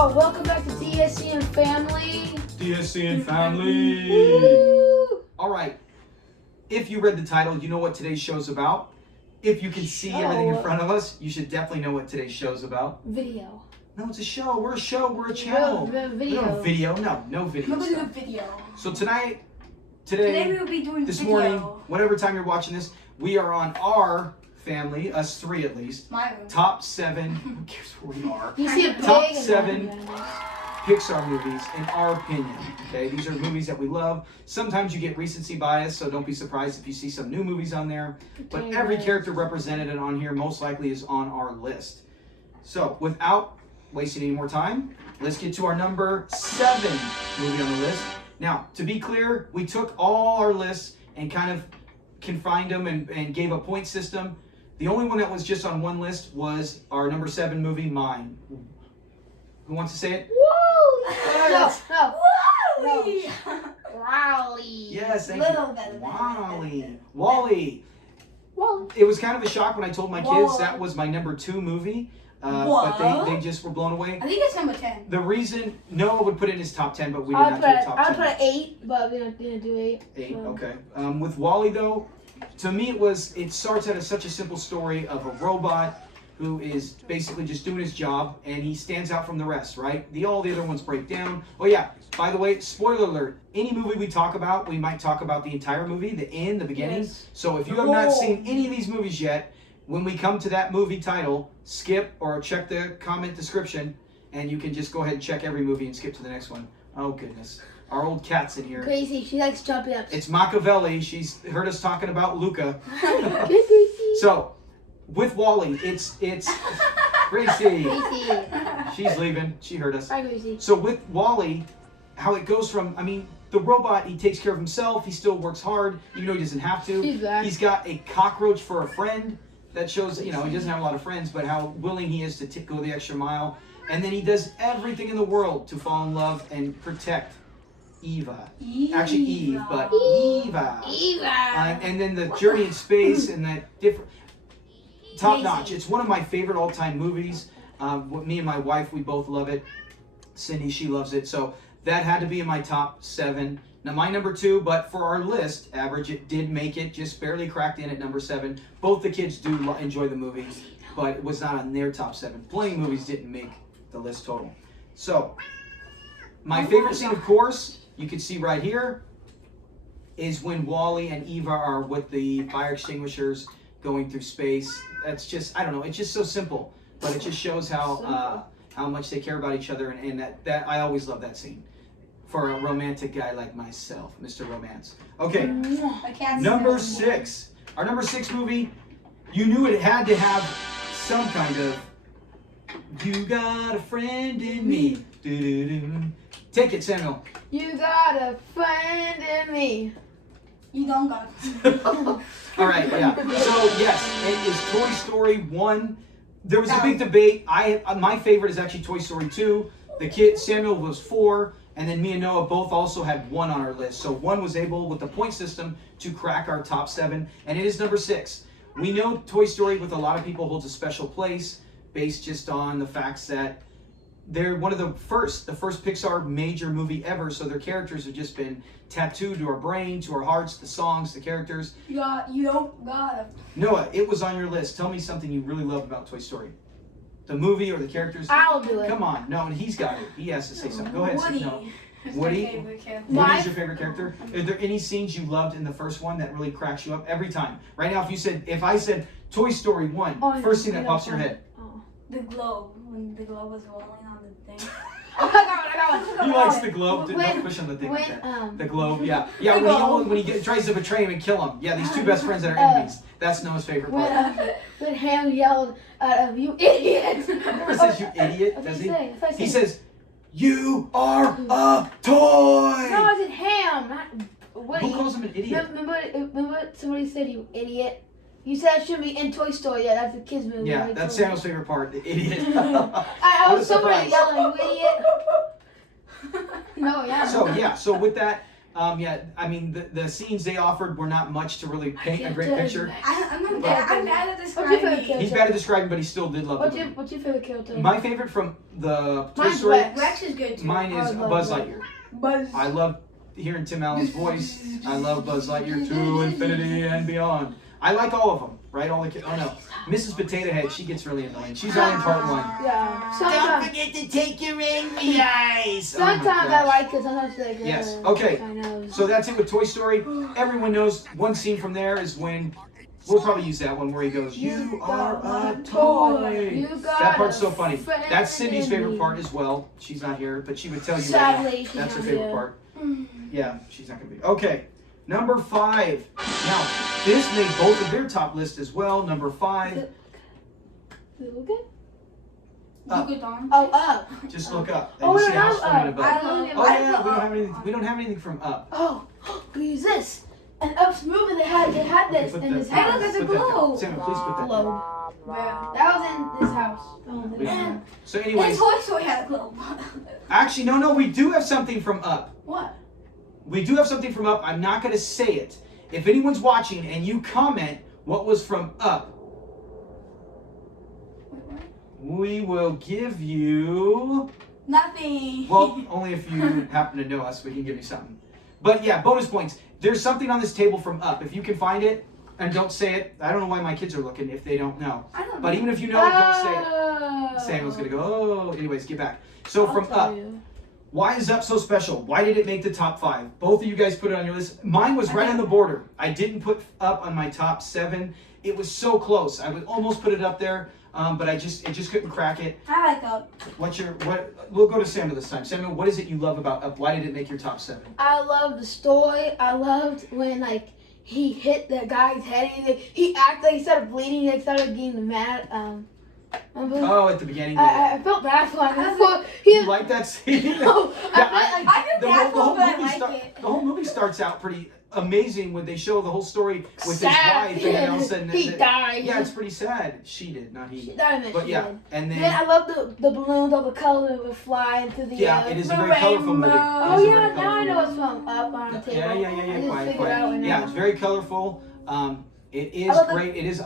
Oh, welcome back to DSCN family. DSCN family. Woo! All right. If you read the title, you know what today's show's about. If you can see everything in front of us, you should definitely know what today's show's about. Video. No, it's a show. We're a show. We're a channel. Video. We don't have video. No video. We're stuff. doing video. So today we will be doing this video. morning, whatever time you're watching this, we are on our family, us three at least. My room. Top 7. Who cares where we are? You see a Top pig? 7 Pixar movies, in our opinion. Okay, these are movies that we love. Sometimes you get recency bias, so don't be surprised if you see some new movies on there. But every character represented on here most likely is on our list. So, without wasting any more time, let's get to our number 7 movie on the list. Now, to be clear, we took all our lists and kind of confined them and gave a point system. The only one that was just on one list was our number 7 movie, mine. Who wants to say it? No. Wally! Wally. Yes, thank Little you. better. Wally. Wally. Well, It was kind of a shock when I told my kids Whoa. that was my number 2 movie. But What? they just were blown away. I think it's number 10. The reason Noah would put it in his top 10, but we did I'll not put do a top 10. I'll put 8, but we're not gonna do 8. 8, so. okay. With Wally though, to me it starts out as such a simple story of a robot who is basically just doing his job, and he stands out from the rest, right? All the other ones break down. Oh yeah, by the way, spoiler alert, any movie we talk about, we might talk about the entire movie, the end, the beginning. Yes. So if you have not seen any of these movies yet, when we come to that movie title, skip or check the comment description, and you can just go ahead and check every movie and skip to the next one. Oh goodness. Our old cat's in here. Crazy. She likes jumping up. It's Machiavelli. She's heard us talking about Luca. Crazy. So, with Wally, it's Gracie. Crazy. She's leaving. She heard us. Hi, Crazy. So with Wally, how it goes from, the robot, he takes care of himself. He still works hard, even though he doesn't have to. She's back. He's got a cockroach for a friend. That shows, he doesn't have a lot of friends, but how willing he is to go the extra mile. And then he does everything in the world to fall in love and protect Eva. Actually Eve, but Eva. And then the journey in space and that different... Top notch. It's one of my favorite all-time movies. Me and my wife, we both love it. Cindy, she loves it. So that had to be in my top 7. Now my number 2, but for our list average, it did make it. Just barely cracked in at number 7. Both the kids do enjoy the movie, but it was not on their top 7. Plenty movies didn't make the list total. So my favorite scene, of course, you can see right here, is when Wally and Eva are with the fire extinguishers going through space. That's just, I don't know, it's just so simple, but it just shows how much they care about each other, and that I always love that scene for a romantic guy like myself, Mr. Romance. Okay, number 6. Our number 6 movie, you knew it had to have some kind of "You got a friend in me." Do-do-do. Take it, Samuel. You got a friend in me. You don't got All right, yeah. So yes, it is Toy Story 1. There was a big debate. My favorite is actually Toy Story 2. The kid Samuel was 4, and then me and Noah both also had 1 on our list. So 1 was able, with the point system, to crack our top 7, and it is number 6. We know Toy Story with a lot of people holds a special place, based just on the facts that they're one of the first Pixar major movie ever, so their characters have just been tattooed to our brain, to our hearts, the songs, the characters. You don't got Noah, it was on your list. Tell me something you really love about Toy Story. The movie or the characters? I'll do it. Come on. No, and he's got it. He has to say something. Go ahead. Woody. No. It's Woody? my favorite character. What is your favorite character? Are there any scenes you loved in the first one that really cracks you up every time? Right now, if I said Toy Story 1, first thing that pops in your head. Oh. The globe. When the globe was rolling on the thing. I got one. He likes the globe. Don't push on the thing like that. The globe, yeah. Yeah, when he tries to betray him and kill him. Yeah, these two best friends that are enemies. That's Noah's favorite part. When Ham yelled at you idiot. Never says you idiot, does he? He He says, "You are a toy." No, I said Ham, not Woody. Who calls him an idiot? Remember somebody said you idiot? You said I shouldn't be in Toy Story. Yeah, that's a kid's movie. Yeah, that's Samuel's favorite part, the idiot. I What was a somebody surprise. yelling, you idiot. No, yeah. So with that, Yeah, I mean, the scenes they offered were not much to really paint a great picture. I'm bad at What's your favorite describing. character? He's bad at describing, but he still did love it. What's your favorite character? My favorite from the Toy Mine's Story, Rex. Rex is good too. mine is I love Buzz Rex. Lightyear. Buzz. I love hearing Tim Allen's voice. I love Buzz Lightyear to infinity and beyond. I like all of them, right? All the kids. Oh no, Mrs. Potato Head, she gets really annoying. She's only in part 1. Yeah. Sometimes, forget to take your angry eyes. sometimes I like it. Sometimes it's like. Yes. Okay. I know. So that's it with Toy Story. Everyone knows one scene from there is when we'll probably use that one where he goes, "You are a toy." You got That part's a so funny. friend That's Cindy's in favorite me. part as well. She's not here, but she would tell you Sadly, she's that's her not favorite here. part. Yeah, she's not gonna be. Okay, number 5. Now this made both of their top list as well. Number 5. Okay. Up. Oh, up. Just look up. Oh, And we you see don't how have swimming up. above. I don't Oh have yeah, up. we don't have anything from Up. Oh, we use this. And Up's movie, they had this Put in that this down. house. Hey, look, it's a Put that down. globe. Samuel, please put that down. Globe. Yeah. That was in this house. Oh, We don't yeah. know. So And anyways, Toy Story had a globe. actually no, we do have something from Up. What? We do have something from Up. I'm not going to say it. If anyone's watching and you comment what was from Up, Wait, what? we will give you... Nothing. Well, only if you happen to know us, we can give you something. But yeah, bonus points. There's something on this table from Up. If you can find it, and don't say it. I don't know why my kids are looking if they don't know. I don't But know. even if you know it, don't say it. Oh. Samuel's going to go, oh. Anyways, get back. So I'll from tell Up. you. Why is Up so special? Why did it make the top 5? Both of you guys put it on your list. Mine was right on the border. I didn't put Up on my top 7. It was so close. I would almost put it up there, but it just couldn't crack it. I like Up. We'll go to Samuel this time. Samuel, what is it you love about Up? Why did it make your top 7? I love the story. I loved when he hit the guy's head. He acted like he started bleeding. He started getting mad. Remember? Oh, at the beginning. I felt bad for him. He You like that scene? No, Yeah, I feel bad for him, but I movie like it. the whole movie starts out pretty amazing when they show the whole story with sad. his wife, and then all of a sudden He died. Yeah, it's pretty sad. She did, not he. But She yeah, did. and Then then I love the balloons, all the colors were flying through the yeah, air. it is a The very colorful movie. rainbow. Oh It is a yeah, very now I colorful know movie. it's from Up on the table. Yeah, I just quiet, figured out right Yeah, now. it's very colorful. It is I love the- great. It is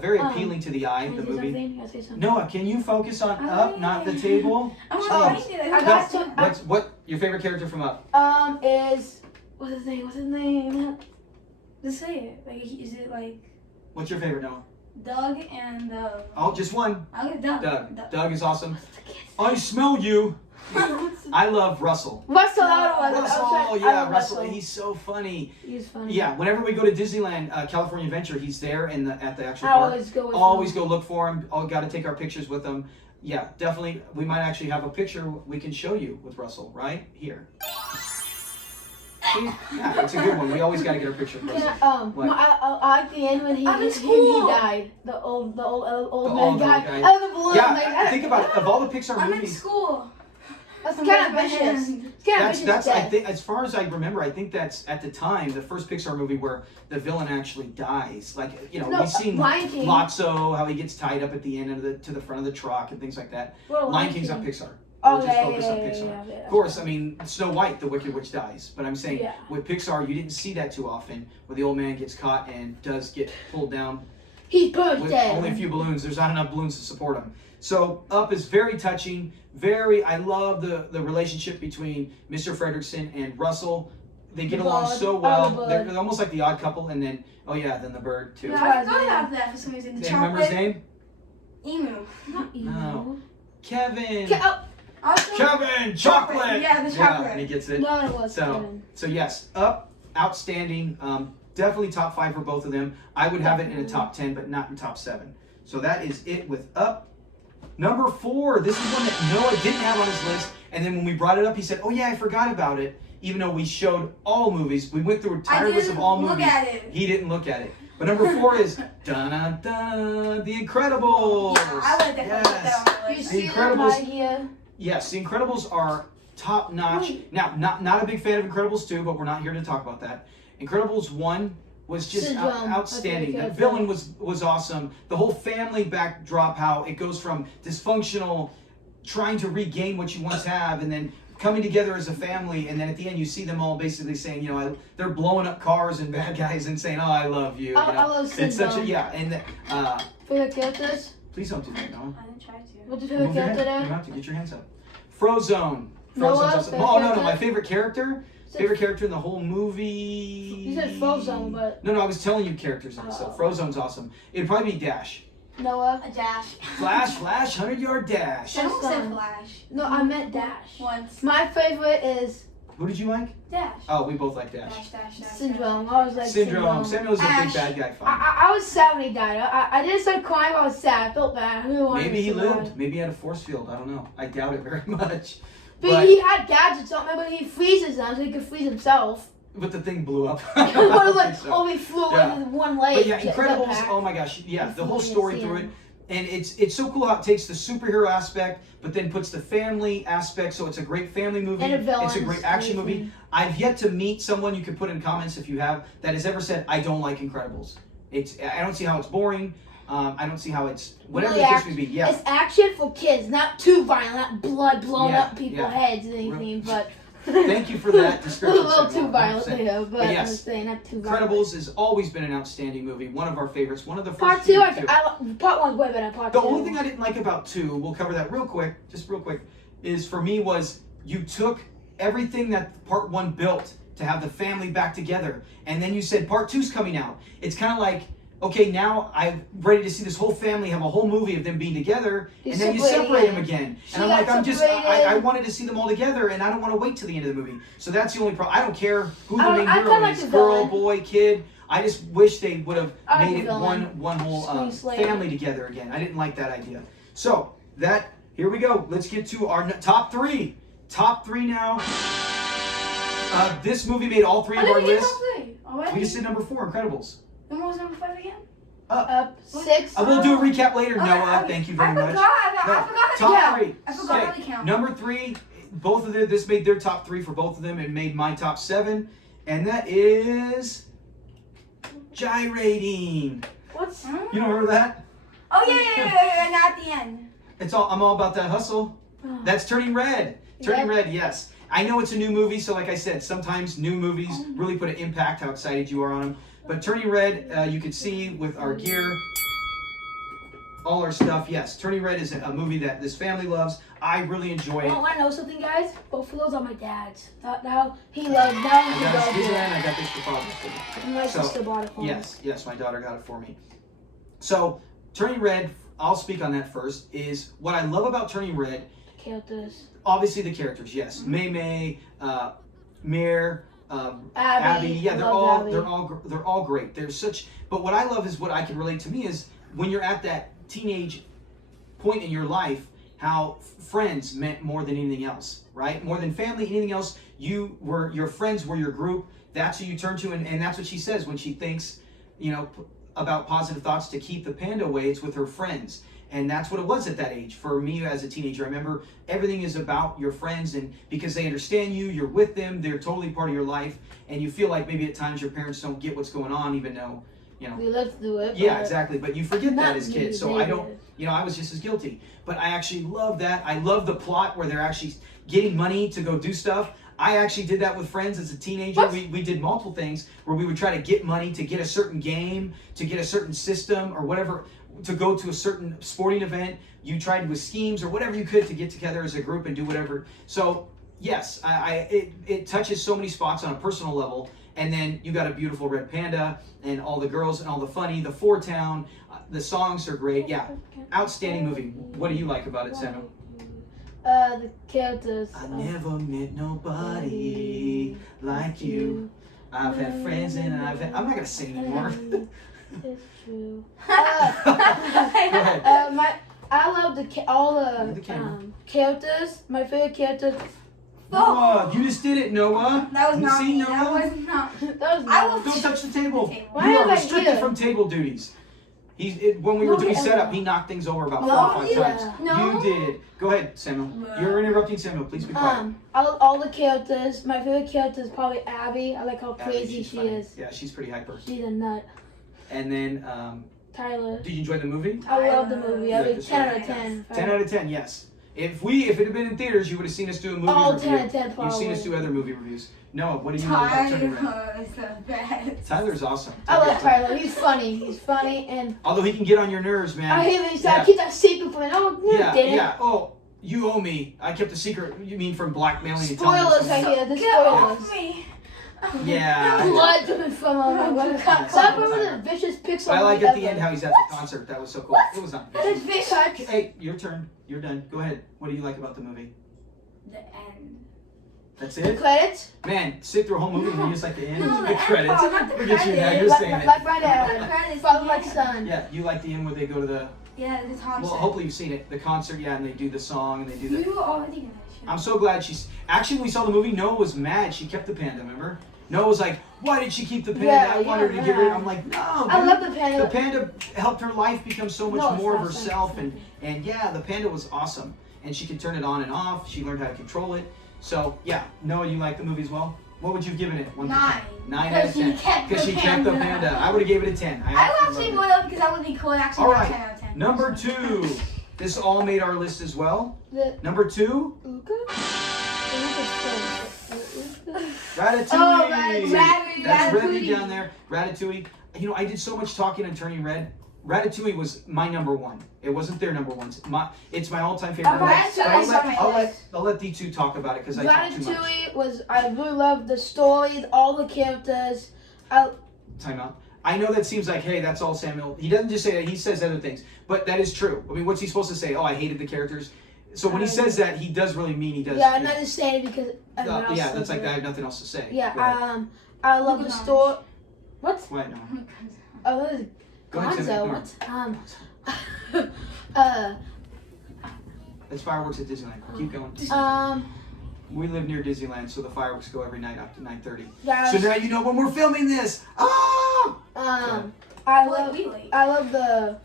very appealing to the eye. Can I The say movie. something? Can I say something? Noah, can you focus on Up, not the table? I'm Jeez. gonna find it. I got to. What your favorite character from Up? Is what's his name? What's his name? Just say it. Like, is it like What's your favorite, Noah? Doug and Oh, just one. I'll get Doug. Doug. Doug is awesome. I smell you. I love Russell. Russell, I was Russell, I yeah, love Russell. He's so funny. He's funny. Yeah, whenever we go to Disneyland, California Adventure, he's there at the actual I park. always go with Always him. go look for him. Got to take our pictures with him. Yeah, definitely. We might actually have a picture we can show you with Russell right here. See? Yeah, it's a good one. We always got to get our picture with Can Russell. What? I at the end when he I'm in he school. died, the old The man old guy. guy. I love the balloon. Yeah, think about it. Of all the Pixar I'm in movies, school. That's kind of vicious. It's kind of vicious. that's I death. think as far as I remember, I think that's at the time the first Pixar movie where the villain actually dies. Like No, we've seen Lion King. Lotso, how he gets tied up at the end of to the front of the truck and things like that. Well, Lion King's on Pixar. Oh, We'll just yeah, focus yeah, on yeah, Pixar. yeah. Of course, I mean Snow White, the Wicked Witch dies, but I'm saying Yeah. with Pixar, you didn't see that too often, where the old man gets caught and does get pulled down He's both with dead. only a few balloons. There's not enough balloons to support him. So Up is very touching. I love the relationship between Mr. Fredrickson and Russell. They get The along bird. so Oh, well. the bird. They're almost like the Odd Couple, and then then the bird too. No, Yeah. I forgot about that for some reason. The Do you remember his name? Emu. Not emo. No. Kevin. Also, Kevin, chocolate. Yeah, the chocolate. and he gets it. No, it was So, Kevin. so yes, Up, outstanding. Definitely top 5 for both of them. I would have it in a top 10, but not in top 7. So that is it with Up. Number 4. This is one that Noah didn't have on his list, and then when we brought it up, he said, "Oh yeah, I forgot about it." Even though we showed all movies, we went through a entire list of all movies. Look at it. He didn't look at it. But number 4 is The Incredibles. Yeah, I would definitely put that on You the list. see them Incredibles. right here? Yes, The Incredibles are top notch. Now, not a big fan of Incredibles 2, but we're not here to talk about that. Incredibles 1 was just Syndrome. outstanding. Okay, The good. villain was awesome. The whole family backdrop, how it goes from dysfunctional, trying to regain what you once have, and then coming together as a family, and then at the end you see them all basically saying, you know, they're blowing up cars and bad guys and saying, "Oh, I love you." I love it's such a Syndrome. and Favorite characters? please don't do that, no. I didn't try to. What's your favorite Move your hand. character You there? have to get your hands up. Frozone. Noah, Frozone's awesome. favorite Oh no, character? my favorite character. Said- Favorite character in the whole movie. You said Frozone, but No, I was telling you characters and stuff. Frozone's awesome. It'd probably be Dash. Noah. A dash. Flash, 100-yard dash. I almost said Fun. Flash. No, I meant Dash. Once. My favorite is Who did you like? Dash. Oh, we both like Dash. Dash. Syndrome. I was like Syndrome. Samuel's a big Ash. bad guy. Fun. I was sad when he died. I didn't start crying. I was sad. I felt bad. I really wanted Maybe he him to survive. lived. Maybe he had a force field. I don't know. I doubt it very much. But he had gadgets. So remember, he freezes them so he could freeze himself. But the thing blew up. It was like, So- oh, he flew Yeah. away with one leg. But yeah, Jet Incredibles. pack. Oh my gosh, yeah, the whole It's story the through it, end. and it's so cool how it takes the superhero aspect, but then puts the family aspect. So it's a great family movie. And a villain. It's a great action movie. I've yet to meet someone, you can put in comments if you have, that has ever said, "I don't like Incredibles." I don't see how it's boring. I don't see how it's whatever Really the case may be. Yeah. It's action for kids, not too violent, not blood blowing Yeah, up people's yeah. heads and anything, but Thank you for that a description. little Samuel, too violent 100%. there, but But I yes, was saying not too violent. Incredibles has always been an outstanding movie. One of our favorites. One of the first Part few, two, too. part one's way better than part The two. only thing I didn't like about 2, we'll cover that real quick, is for me was you took everything that part 1 built to have the family back together, and then you said part 2's coming out. It's kind of like, okay, now I'm ready to see this whole family have a whole movie of them being together, You and then you separate separate them it. again. She And I'm got like, separated. I wanted to see them all together, and I don't want to wait till the end of the movie. So that's the only problem. I don't care who the main I hero kinda like is, the girl, villain. boy, kid. I just wish they would have I like made the it villain. one whole Screen Slayer. family together again. I didn't like that idea. So here we go. Let's get to our top 3. Top 3 now. This movie made all 3 I of our didn't get lists. top 3. Already? We just did number 4, Incredibles. And what was number 5 again? Up 6. We'll do a recap later, Okay, Noah. okay. Thank you very I much. forgot. I forgot how to Top count. 3. I forgot how Okay, to count. number 3, both of them. This made their top 3 for both of them, and made my top 7, and that is gyrating. What's Hmm? You don't remember that? Oh yeah. Not at the end. I'm all about that hustle. That's Turning Red. Turning Yep. Red, yes. I know it's a new movie, so like I said, sometimes new movies really put an impact how excited you are on them. But Turning Red, you can see with our gear, all our stuff. Yes, Turning Red is a movie that this family loves. I really enjoy it. Oh, I know something, guys. Both of those are my dad's. Now he loved. Now I he got this loved for it. and I got this for Father's Day. And my So, sister bought it for me. Yes, my daughter got it for me. So, Turning Red, I'll speak on that first, is what I love about Turning Red. Characters. Obviously, the characters, yes. May May, Mir, Abby. Yeah, Abby. they're all great. They're such. But what I love is what I can relate to me is when you're at that teenage point in your life, how friends meant more than anything else, right? More than family, anything else. Your friends were your group. That's who you turn to, and that's what she says when she thinks, about positive thoughts to keep the panda away. It's with her friends. And that's what it was at that age. For me as a teenager, I remember everything is about your friends, and because they understand you, you're with them, they're totally part of your life, and you feel like maybe at times your parents don't get what's going on, even though, We lived through it. yeah, but exactly. But you forget that not as me, kids. So they I don't, did. I was just as guilty. But I actually love that. I love the plot where they're actually getting money to go do stuff. I actually did that with friends as a teenager. What? We did multiple things where we would try to get money to get a certain game, to get a certain system or whatever, to go to a certain sporting event. You tried with schemes or whatever you could to get together as a group and do whatever. So yes, it touches so many spots on a personal level. And then you got a beautiful red panda and all the girls and all the funny, the Four Town, the songs are great. Yeah, outstanding movie. What do you like about it, Samuel? The characters. I never met nobody like you. I've had friends and I'm not gonna sing anymore. It's true. Go ahead. I love all The the camera. characters. My favorite character. Noah, you just did it, Noah. That was You not see, me. That Noah? was not. That was I will Don't touch the table. Why You are am I restricted here? from table duties. When we were doing Okay. setup, he knocked things over about 4 No, or 5 yeah. times. No. You did. Go ahead, Samuel. You're interrupting Samuel. Please be quiet. all the characters. My favorite character is probably Abby. I like how Abby, crazy she's she funny. is. Yeah, she's pretty hyper. She's a nut. And then, Tyler. did you enjoy the movie? I love the movie. I Like mean, the 10 out story. of 10. 10 out of 10, yes. If it had been in theaters, you would have seen us do a movie All review. 10 out of 10 You've seen us probably. do other movie reviews. Noah, what do you know about Turning Red? Tyler is the best. Tyler's awesome. I love Tyler. He's funny. He's funny, and Although he can get on your nerves, man. I hate that he said, Yeah. "I keep that secret from me." No, you Yeah, didn't. yeah. Oh, you owe me. I kept a secret. You mean from blackmailing and telling Spoilers someone? right here. The Get off spoilers. me. Yeah. Blood coming from him. That was the vicious Pixar. I like movie at the ever. end how he's at the concert. That was so cool. It was not. That's big touch. Hey, your turn. You're done. Go ahead. What do you like about the movie? The end. That's The it? credits. Man, sit through a whole movie and you just like the end. No, the the credits. end part, not the Look at you now. credits. You're Like, saying it. like my The dad. credits, Father like yeah. son. Yeah, you like the end where they go to the. Yeah, the concert. Well, hopefully you've seen it. The concert, yeah, and they do the song and they do the. You were already gonna show. I'm so glad she's. Actually, when we saw the movie, Noah was mad. She kept the panda, remember? Noah was like, why did she keep the panda? Yeah, I wanted her to yeah, get rid of it. yeah. I'm like, no. I dude. love the panda. The panda helped her life become so much No, it's more of not herself, something. and yeah, the panda was awesome, and she could turn it on and off. She learned how to control it. So yeah, Noah, you like the movie as well? What would you have given it? 1 to 10? 9. 9 out of 10. kept Because she kept the panda. I would have gave it a 10. I would actually go up because that would be cool. Actually, All not right. 10 out of 10. Number 2. This all made our list as well. The Number 2, Luca. Ratatouille. Oh, Ratatouille. That's Remy Ratatouille. down there. Ratatouille. You know, I did so much talking on Turning Red. Ratatouille was my number 1. It wasn't their number 1. It's my all-time favorite. Oh, movie. Ratatouille But I'll is let, on my I'll, let, list. I'll let the two talk about it because I talk too much. Ratatouille was. I really loved the stories, all the characters. Time out. I know that seems like, hey, that's all Samuel. He doesn't just say that. He says other things. But that is true. I mean, what's he supposed to say? Oh, I hated the characters. So when he says that, he does really mean he does. Yeah, I'm you know, not just saying it because. everyone else yeah, says that's like it. I have nothing else to say. Yeah, Go ahead. I love the Luca story. What? What? No. Oh, that is Go ahead, Tim. Gonzo. Ignore. What? It's fireworks at Disneyland. Keep going. We live near Disneyland, so the fireworks go every night up to 9:30. Yeah. So now you know when we're filming this. Ah! I What love. we like. I love the.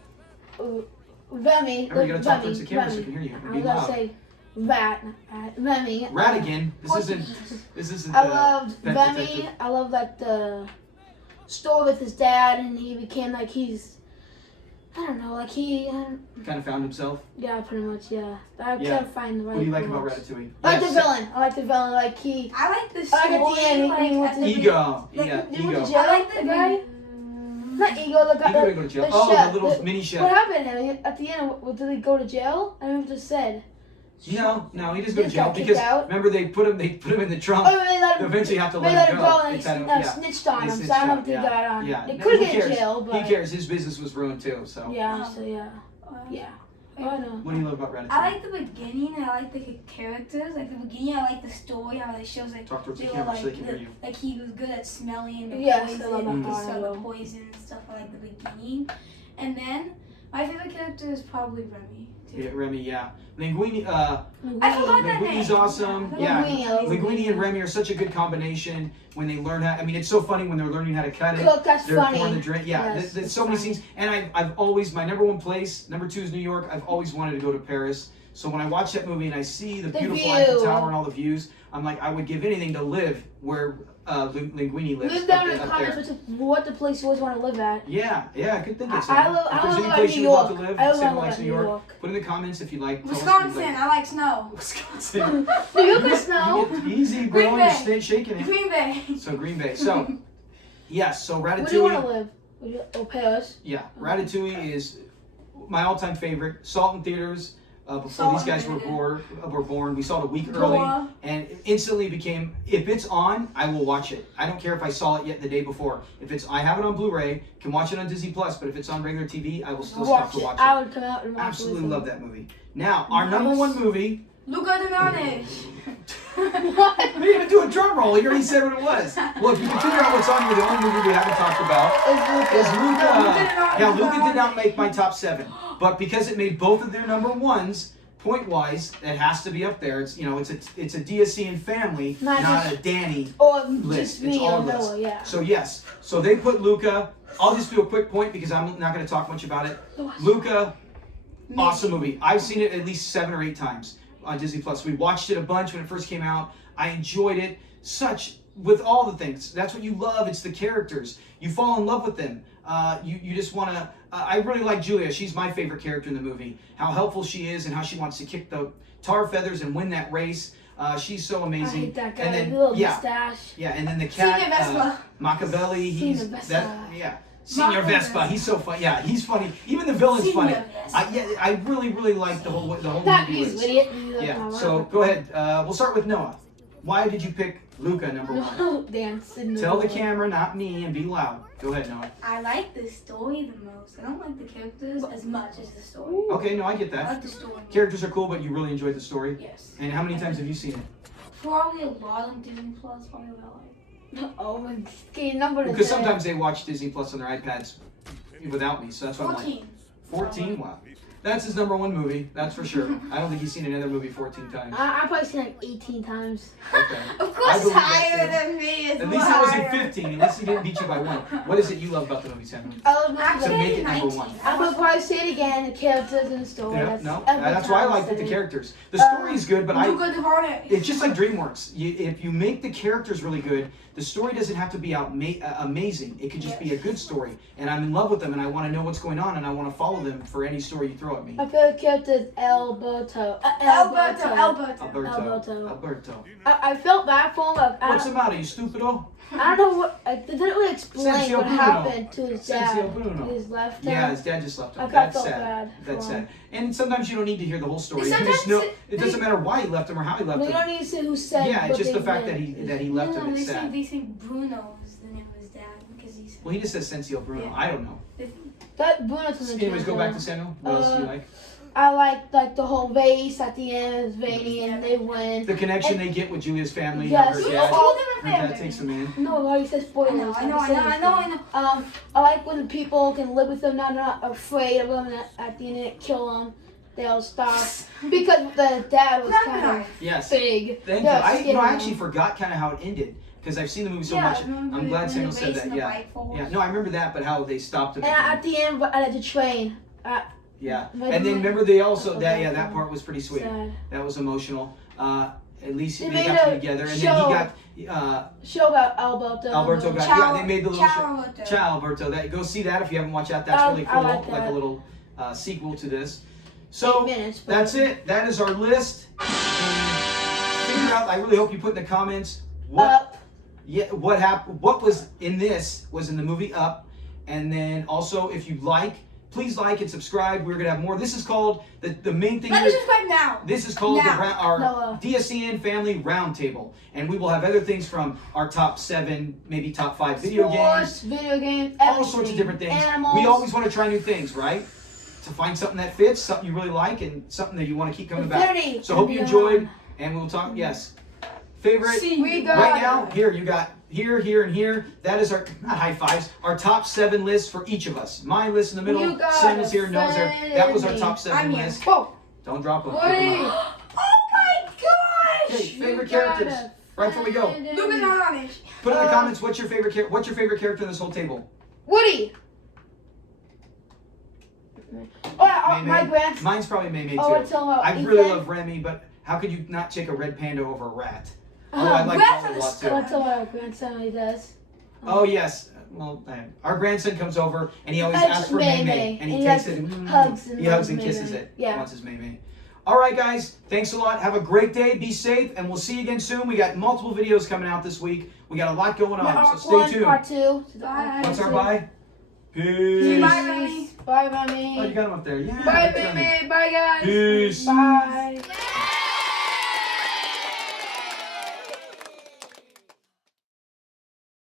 Remy. Remember, you gotta talk towards the camera so Remy. we can hear you. I Be was gonna loud. say Remy. Radigan. This isn't. I loved Pet Remy. Detective. I love like the story with his dad, and he became like he's. I don't know, like he. Kind of found himself. Yeah, pretty much. Yeah, I Yeah. can't find the right. What do you like about words. Ratatouille? I like Yes. the villain. I like the villain. Like he. I like the I story. like at the end, he went at to the Ego. Like, Yeah, he went to Ego. jail. I like the guy. Not ego. The guy. Ego didn't go to jail. the Oh, chef, the little the- mini What chef. happened to him? At the end? Did he go to jail? I remember just said. No, he doesn't go to Just jail got kicked because out? remember they put him in the trunk. Oh, they let They him. eventually have to They let him go. and They they kind of- yeah. snitched on They him. snitched So I don't know on if they him, got on. Yeah. They No, could who get in cares? jail, but He cares. His business was ruined too. So. yeah. So yeah. Yeah. Oh, I know. What do you love about Ratatouille? I like the beginning. I like the characters. Like the beginning, I like the story. How it shows like Talk towards the they were camera like so they can hear you. like he was good at smelling the Yes, poison. I love that and part. saw the poison and stuff. I like the beginning, and then my favorite character is probably Remy. Too. Yeah, Remy, yeah. Linguini, I forgot that Linguini's name. awesome. Yeah. Yeah. Linguini. Linguini and Remy are such a good combination when they learn how. I mean, it's so funny when they're learning how to cut it. Cook, that's They're funny. pouring the drink. Yeah, Yes, there's it's so many funny. scenes. And I've always, my number 1 place, number 2 is New York. I've always wanted to go to Paris. So when I watch that movie and I see the The beautiful Eiffel view. Tower and all the views, I'm like, I would give anything to live where Linguini lives. Leave down in up the there. comments what the place you always want to live at. Yeah, I could think of I something. love. If I there's love any about place New you would love York. to live, I Sam love likes about New New York. York. Put in the comments if you like. Tell us if Wisconsin. you I like snow. like. Wisconsin. New York is snow. You get easy, bro. Green You're Bay. stay shaking it. Green Bay. So Green Bay. So, yes. So Where do you want to Ratatouille. live? Oh, Paris. Yeah, Ratatouille is my all-time favorite. Saw it in theaters before Saw these it guys in were born. We saw it a week early, Boa. and it instantly became. If it's on, I will watch it. I don't care if I saw it yet the day before. If it's, I have it on Blu-ray. Can watch it on Disney Plus. But if it's on regular TV, I will still stop Watch to it. watch I it. would come out and watch Absolutely it. love that movie. Now, our Nice. number 1 movie. Luca Donatis. What? We didn't even do a drum roll. You already said what it was. Well, if you can figure out what's on here, the only movie we haven't talked about is Luca. Now, Luca did not make my top 7, but because it made both of their number 1s, point-wise, it has to be up there. It's it's a DSCN family, Not not just- a Danny Or list. just It's me all or of us. Noah, yeah. So yes, so they put Luca. I'll just do a quick point because I'm not going to talk much about it. Luca, awesome movie. I've seen it at least 7 or 8 times on Disney Plus. We watched it a bunch when it first came out. I enjoyed it. With all the things. That's what you love. It's the characters. You fall in love with them. you just want to. I really like Julia. She's my favorite character in the movie. How helpful she is and how she wants to kick the tar feathers and win that race. She's so amazing. I hate that guy. And then, little yeah, mustache. yeah, and then the Senior cat, Vespa. Machiavelli. He's Senior Vespa. that. Senior Marco Vespa. Vespa. He's so funny. Yeah, he's funny. Even the villain's Senior funny. Vespa. I really like the whole That movie. he's idiot. Yeah. So go ahead. We'll start with Noah. Why did you pick Luca number 1? No dance. Tell the camera, not me, and be loud. Go ahead, Noah. I like the story the most. I don't like the characters as much as the story. Okay, no, I get I that. like the story. Characters are cool, but you really enjoyed the story. Yes. And how many times have you seen it? Probably a lot on Disney Plus. Probably about like. Oh my god, number Because sometimes they watch Disney Plus on their iPads without me, so that's what I'm like. 14. 14? Wow. That's his number 1 movie, that's for sure. I don't think he's seen another movie 14 times. I've probably seen like 18 times. Okay. Of I course, believe that higher too. than me. It's At least it wasn't higher. 15. At least he didn't beat you by 1. What is it you love about the movie, Samuel? I love So movies. make it number 19. 1. I would probably say it again. The characters and the story. Yeah, no, every that's why I time liked it, say the characters. The story's good, but You good about it. it's just like DreamWorks. If you make the characters really good, the story doesn't have to be amazing. It could just be a good story. And I'm in love with them, and I want to know what's going on, and I want to follow them for any story you throw at me. My favorite character is Alberto. Alberto. I felt bad for him. But What's the matter, you stupido? I don't know what. I didn't really explain Sensio what Bruno. happened to his Sensio dad. Bruno. His left Yeah, hand. his dad just left him. I That's felt sad. bad That's for sad. him. And sometimes you don't need to hear the whole story. You Sometimes just know it- it doesn't matter why he left him or how he left We him. don't need to say who said. Yeah, it's what just they the fact did. that he left him. No, It's sad. they say Bruno is the name of his dad because he's. Well, he just says Sensio Bruno. Yeah. I don't know. That Bruno's from the Anyways, go back to translator. Samuel. What else do you like? I like the whole race at the end. It's veiny and they win. The connection they get with Julia's family. Yes. Her Who's dad, older her than dad takes them in. No, I already said spoilers. I know. I like when the people can live with them, not afraid of them, and at the end they kill them. They'll stop because the dad was kind of Yes. big. Thank you. Yeah, I skinny. actually forgot kind of how it ended because I've seen the movie so much. I'm glad Samuel said that. Yeah. Yeah. No, I remember that, but how they stopped him. And at the end, I had to train. Yeah. But And then remember they also that part was pretty sweet. Sad. That was emotional. At least They they made got a together, and show. then he got Show about Alberto. Alberto got they made the little show. Ciao. Ciao Alberto. Go see that if you haven't watched that. That's really I cool. like Like a that. little sequel to this. So 8 minutes, but- that's it. That is our list. And figure out. I really hope you put in the comments what what happened. What was in this was in the movie Up, and then also if you like. Please like and subscribe. We're gonna have more. This is called the main thing. Let me subscribe now. This is called Now. our DSCN Family Roundtable, and we will have other things from our top 7, maybe top 5 video Sports, games, video games, all everything. sorts of different things. Animals. We always want to try new things, right? To find something that fits, something you really like, and something that you want to keep coming back. Infinity So hope you and enjoyed, beyond. and we'll talk. Yes, favorite. We got Right now, here you got here, and here. That is our not high fives. Our top 7 lists for each of us. My list in the middle. You got Samuel's here. Noah's there. That was our top 7 I'm here. list. Whoa. Don't drop them. Woody. Oh my gosh! Okay, favorite You got characters. a Right before we go, friend Lucas in- Orange. put in the comments what's your favorite character in this whole table. Woody. Oh, yeah, May-May. my grandson. Mine's probably May-May Oh, too. it's all about I really Ethan. love Remy, but how could you not take a red panda over a rat? Oh, Uh-huh. I like Rats Paul are a the lot too. What's all our grandson he does? Oh yes. Well, our grandson comes over and he always That's asks for May-May, May-May, and he and he takes like it and hugs and he hugs loves and kisses May-May. it. Yeah. Wants his May-May. All right, guys. Thanks a lot. Have a great day. Be safe, and we'll see you again soon. We got multiple videos coming out this week. We got a lot going on, so stay tuned. Part 2. Bye. What's our bye? Peace. Bye, Remy. Bye, Mommy. Oh, you got him up there. Yeah. Bye, that's Remy. Mommy. Bye, guys. Peace. Bye.